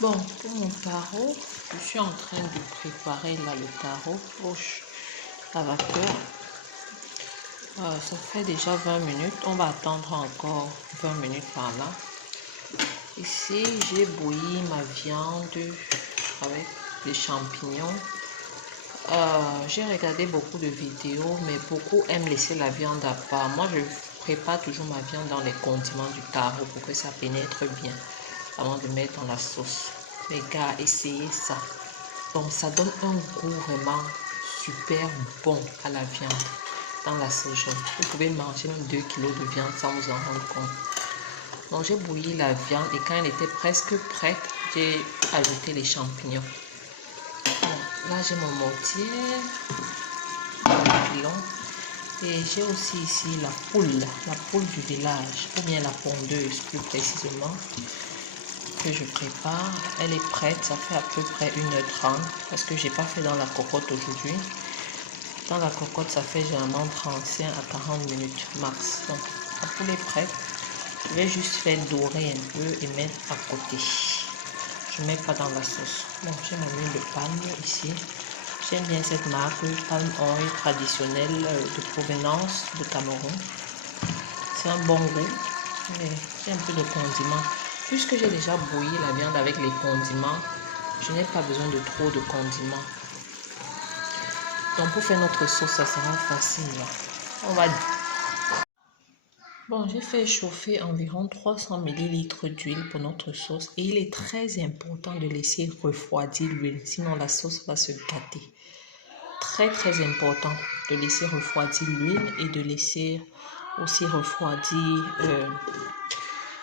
Bon, pour mon tarot, je suis en train de préparer là le tarot poche à vapeur. Ça fait déjà 20 minutes. On va attendre encore 20 minutes par là. Ici, j'ai bouilli ma viande avec des champignons. J'ai regardé beaucoup de vidéos, mais beaucoup aiment laisser la viande à part. Moi, je prépare toujours ma viande dans les condiments du tarot pour que ça pénètre bien avant de mettre dans la sauce. Les gars, essayez ça. Donc, ça donne un goût vraiment super bon à la viande dans la sauce jaune. Vous pouvez manger même 2 kilos de viande sans vous en rendre compte. Donc, j'ai bouilli la viande et quand elle était presque prête, j'ai ajouté les champignons. Là, j'ai mon mortier, mon pilon. Et j'ai aussi ici la poule du village, ou bien la pondeuse plus précisément, que je prépare. Elle est prête, ça fait à peu près 1h30 parce que j'ai pas fait dans la cocotte aujourd'hui. Dans la cocotte, ça fait généralement 35 à 40 minutes max. Donc, la poule est prête. Je vais juste faire dorer un peu et mettre à côté. Je ne mets pas dans la sauce. Bon, j'ai mon huile de palme ici. J'aime bien cette marque, Palm Oil traditionnelle de provenance de Cameroun. C'est un bon goût, mais j'ai un peu de condiments. Puisque j'ai déjà bouilli la viande avec les condiments, je n'ai pas besoin de trop de condiments. Donc pour faire notre sauce, ça sera facile. On va... Bon, j'ai fait chauffer environ 300 ml d'huile pour notre sauce et il est très important de laisser refroidir l'huile, sinon la sauce va se gâter. Très important de laisser refroidir l'huile et de laisser aussi refroidir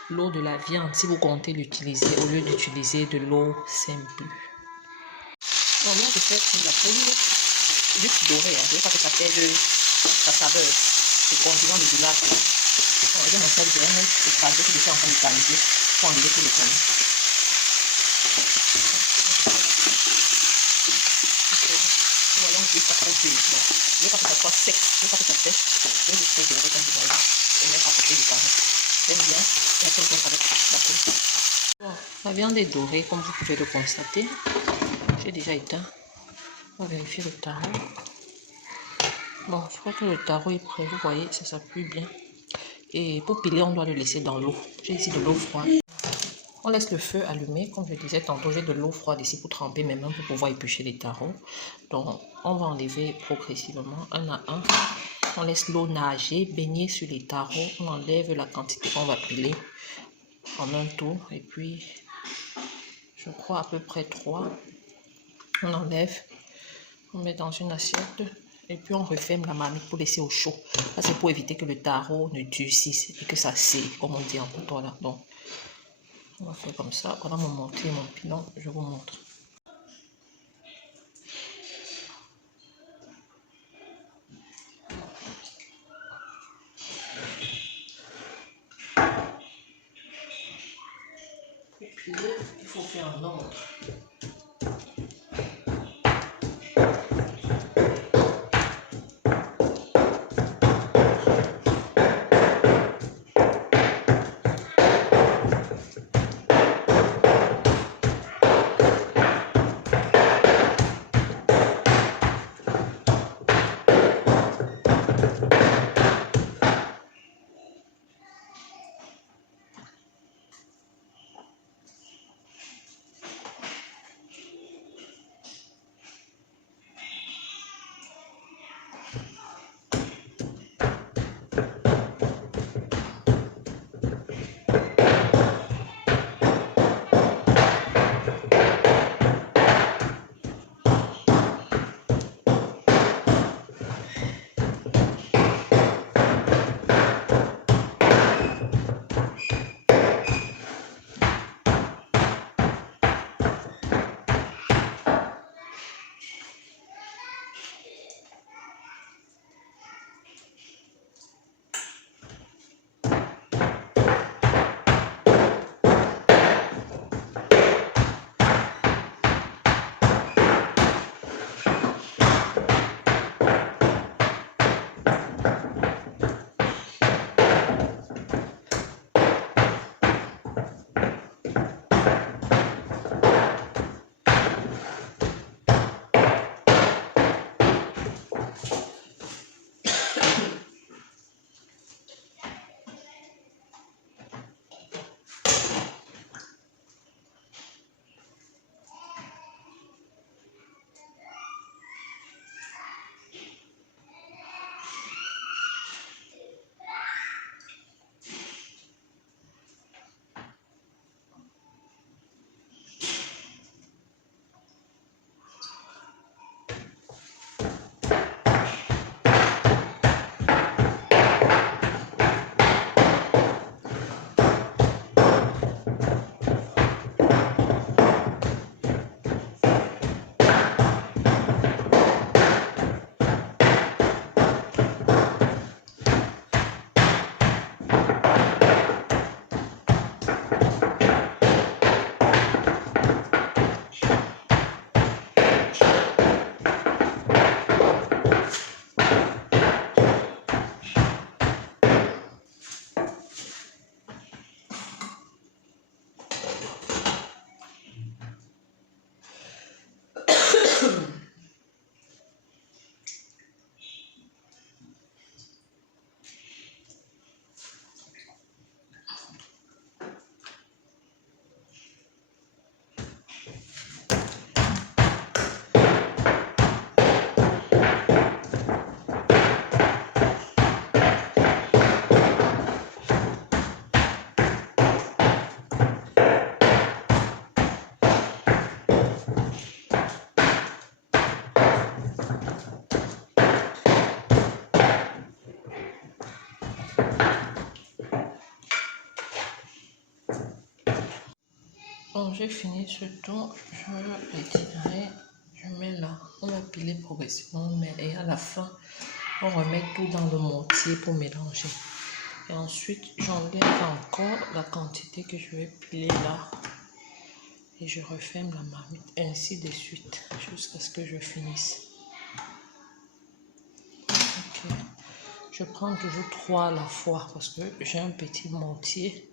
l'eau de la viande si vous comptez l'utiliser au lieu d'utiliser de l'eau simple. Bon, là je fais la poule juste dorée, je veux pas que ça perde sa saveur, c'est condiment de village. Bon, j'ai mon sel graine, le trajet que je suis en train de caliser pour enlever tout le connu. Voilà, je ne vais pas trop d'huile. Bon, je ne veux pas que ça soit sec, je ne veux pas que ça sèche. Je vais juste faire dorer comme vous voyez et mettre à côté du carré. J'aime bien la seule chose avec la poule. Bon, la viande est dorée comme vous pouvez le constater. J'ai déjà éteint. On va vérifier le tarot. Bon, je crois que le tarot est prêt. Vous voyez, ça s'appuie bien. Et pour piler, on doit le laisser dans l'eau. J'ai ici de l'eau froide. On laisse le feu allumé. Comme je disais tantôt, j'ai de l'eau froide ici pour tremper mes mains pour pouvoir éplucher les tarots. Donc, on va enlever progressivement un à un. On laisse l'eau nager, baigner sur les tarots. On enlève la quantité qu'on va piler en un tour. Et puis, je crois à peu près 3. On enlève. On met dans une assiette. Et puis, on referme la marmite pour laisser au chaud. Ça, c'est pour éviter que le tarot ne durcisse et que ça sèche, comme on dit en couteau là. Donc, on va faire comme ça. Voilà mon mortier et mon pilon. Je vous montre. Pour piler, il faut faire un ordre. Bon, j'ai fini ce tour, je l'étirerai, je mets là, on va piler progressivement, et à la fin, on remet tout dans le mortier pour mélanger. Et ensuite, j'enlève encore la quantité que je vais piler là. Et je referme la marmite, ainsi de suite, jusqu'à ce que je finisse. Ok. Je prends toujours 3 à la fois parce que j'ai un petit mortier.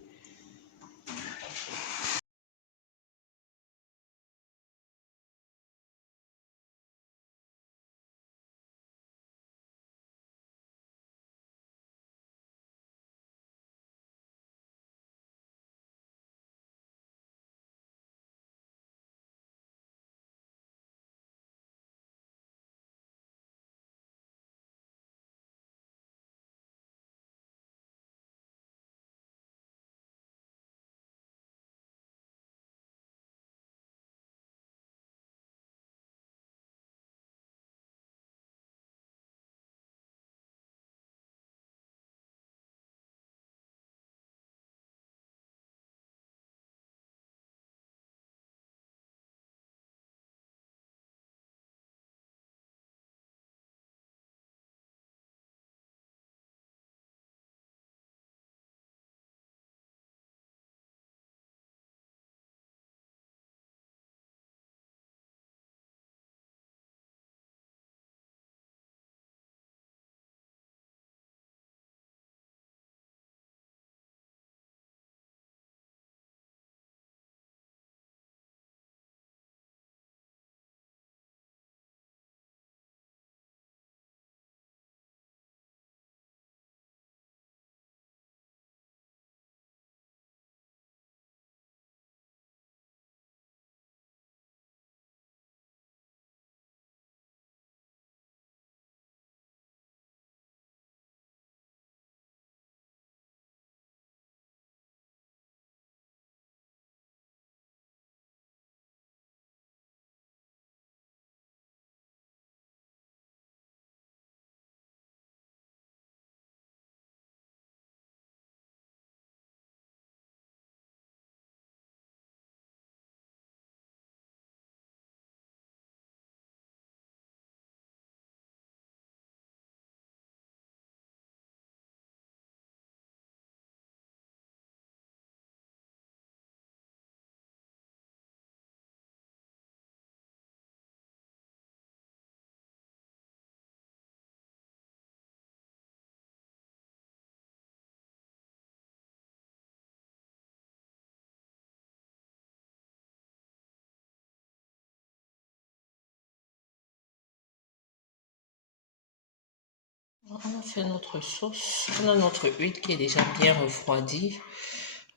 On a fait notre sauce, on a notre huile qui est déjà bien refroidie.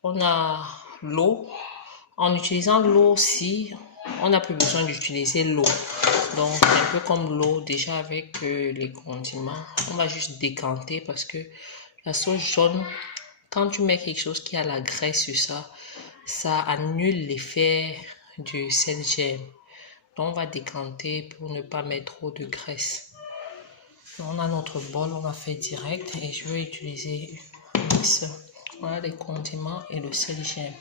On a l'eau. En utilisant l'eau aussi, on n'a plus besoin d'utiliser l'eau. Donc, c'est un peu comme l'eau déjà avec les condiments. On va juste décanter parce que la sauce jaune, quand tu mets quelque chose qui a la graisse sur ça, ça annule l'effet du sel gemme. Donc, on va décanter pour ne pas mettre trop de graisse. On a notre bol, on va faire direct et je vais utiliser un mixeur. Voilà les condiments et le sel gemme.